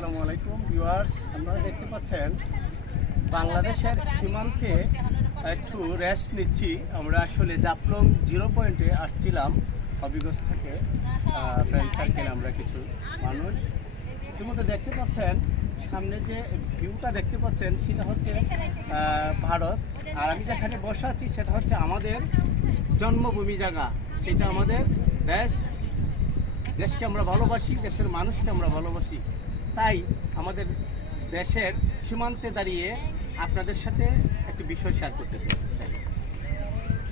আসসালামু আলাইকুম ভিউয়ার্স, আপনারা দেখতে পাচ্ছেন বাংলাদেশের সীমান্তে একটু রেস্ট নিচ্ছি। আমরা আসলে জাফলং 0 পয়েন্টে আসছিলাম হবিগঞ্জ থেকে ফ্রেন্ড সার্কেল, আমরা কিছু মানুষ। ইতিমধ্যে দেখতে পাচ্ছেন সামনে যে ভিউটা দেখতে পাচ্ছেন সেটা হচ্ছে ভারত, আর আমি যেখানে বসে আছি সেটা হচ্ছে আমাদের জন্মভূমি জায়গা, সেটা আমাদের দেশ। দেশকে আমরা ভালোবাসি, দেশের মানুষকে আমরা ভালোবাসি, তাই আমাদের দেশের সীমান্তে দাঁড়িয়ে আপনাদের সাথে একটি বিষয় শেয়ার করতে চাই।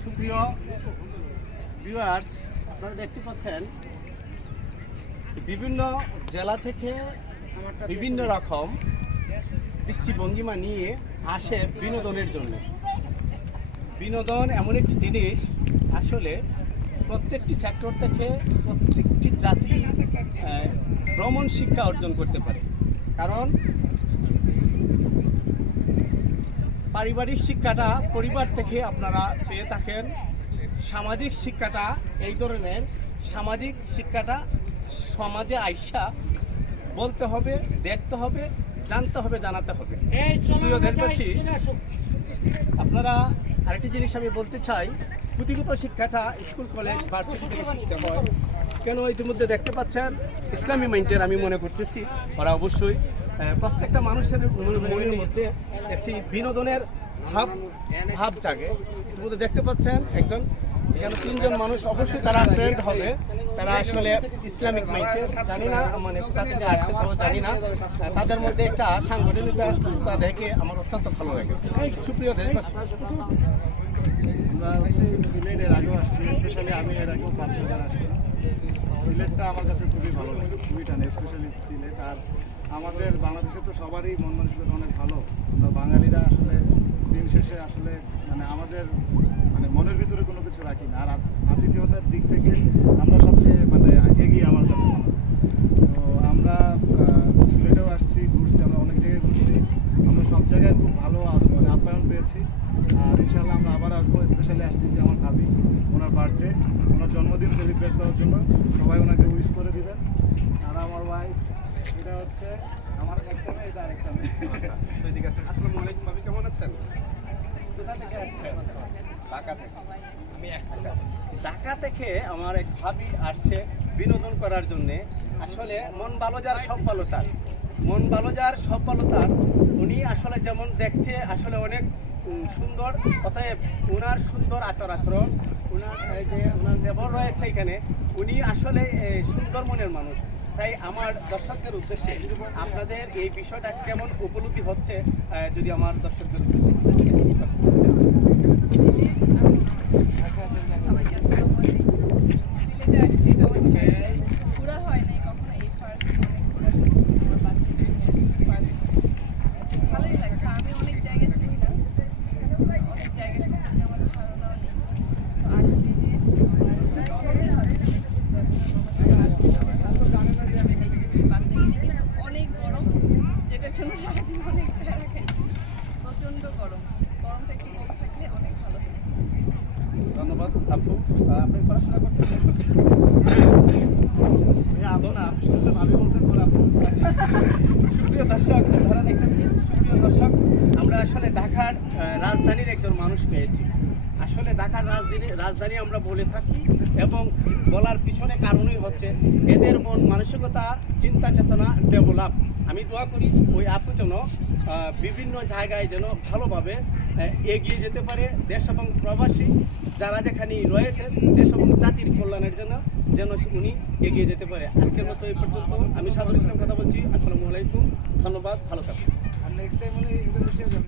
সুপ্রিয় ভিউয়ার্স, আপনারা দেখতে পাচ্ছেন বিভিন্ন জেলা থেকে বিভিন্ন রকম দৃষ্টিভঙ্গিমা নিয়ে আসে বিনোদনের জন্য। বিনোদন এমন একটি জিনিস, আসলে প্রত্যেকটি সেক্টর থেকে প্রত্যেকটি জাতি ভ্রমণ শিক্ষা অর্জন করতে পারে। কারণ পারিবারিক শিক্ষাটা পরিবার থেকে আপনারা পেয়ে থাকেন, সামাজিক শিক্ষাটা এই ধরনের সামাজিক শিক্ষাটা সমাজে আইসা বলতে হবে, দেখতে হবে, জানতে হবে, জানাতে হবে। প্রিয় দেশবাসী, আপনারা আরেকটি জিনিস আমি বলতে চাই, পুঁথিগত শিক্ষাটা স্কুল কলেজ ভার্সিটি থেকে শিখতে হয়। কেন ইতিমধ্যে দেখতে পাচ্ছেন ইসলামী মাইন্ডের, আমি মনে করতেছি ওরা অবশ্যই প্রত্যেকটা মানুষের মনের মধ্যে একটি বিনোদনের ভাব জাগে। ইতিমধ্যে দেখতে পাচ্ছেন একজন এখানে 3 জন মানুষ, অবশ্যই তারা ফ্রেন্ড হবে, তারা আসলে ইসলামিক মাইন্ডের, জানি না মানে কোথা থেকে আসছে তাও জানি না। তাদের মধ্যে একটা সাংগঠনিকতা দেখে আমার অত্যন্ত ভালো লাগে। সুপ্রিয় দেশবাসী, আমরা হচ্ছে সিলেটের আগেও আসছি, স্পেশালি আমি এর আগেও 5-6 বার আসছি। সিলেটটা আমার কাছে খুবই ভালো লাগে, খুবই টানে, স্পেশালি সিলেট। আর আমাদের বাংলাদেশে তো সবারই মন মানসিকতা অনেক ভালো। আমরা বাঙালিরা আসলে দিন শেষে আসলে মানে আমাদের মানে মনের ভিতরে কোনো কিছু রাখি না। আর আতিথেয়তার দিক থেকে আমরা সবচেয়ে মানে এগিয়ে আমার কাছে মনে হয়। তো আমরা সিলেটেও আসছি, ঘুরছি, আমরা অনেক জায়গায় ঘুরছি, আমরা সব জায়গায় খুব ভালো মানে আপ্যায়ন পেয়েছি। আর ইনশাআল্লাহ আমরা আবার আসবো। স্পেশালি আসছি যে আমার ভাবি, ওনার বার্থডে, ওনার জন্মদিন সেলিব্রেট করার জন্য সবাই ওনাকে উইশ করে দিবেন। আর আমার ওয়াইফ, এটা হচ্ছে আমার একটা মেয়ে, এটা আরেকটা মেয়ে। আসসালামু আলাইকুম, ভাবি কেমন আছেন? কোথা থেকে আসছেন? ঢাকা থেকে। ঢাকা থেকে আমার এক ভাবি আসছে বিনোদন করার জন্যে। আসলে মন ভালো যার সব ভালো তার, মন ভালো যার সব ভালো তার। উনি আসলে যেমন দেখতে আসলে অনেক সুন্দর, অতএব ওনার সুন্দর আচরণ, ওনার যে ওনার ব্যবহার রয়েছে এখানে, উনি আসলে সুন্দর মনের মানুষ। তাই আমার দর্শকদের উদ্দেশ্যে আপনাদের এই বিষয়টা কেমন উপলব্ধি হচ্ছে যদি আমার দর্শকদের উদ্দেশ্যে প্রচন্ড গরম, গরমটা একটু কম থাকলে অনেক ভালো। ধন্যবাদ আপু। আপনি পড়াশোনা করতেছেন? আদৌ না, আপনি শুনতে ভাবি বলছেন পরে আপনি সুপ্রিয় দর্শক, ধরেন একটা সুপ্রিয় দর্শক, আমরা আসলে ঢাকার রাজধানীর একজন মানুষ পেয়েছি। আসলে ঢাকার রাজধানী আমরা বলে থাকি, এবং বলার পিছনে কারণই হচ্ছে এদের মন মানসিকতা, চিন্তা চেতনা ডেভেলপ। আমি দোয়া করি ওই আপু যেন বিভিন্ন জায়গায় যেন ভালোভাবে এগিয়ে যেতে পারে, দেশ এবং প্রবাসী যারা যেখানে রয়েছে দেশ এবং জাতির কল্যাণের জন্য যেন উনি এগিয়ে যেতে পারে। আজকের মতো এই পর্যন্ত। আমি সাদুল ইসলাম কথা বলছি। আসসালামু আলাইকুম, ধন্যবাদ, ভালো থাকুন। আর নেক্সট টাইম হলে ইন্দোনেশিয়া যাবেন।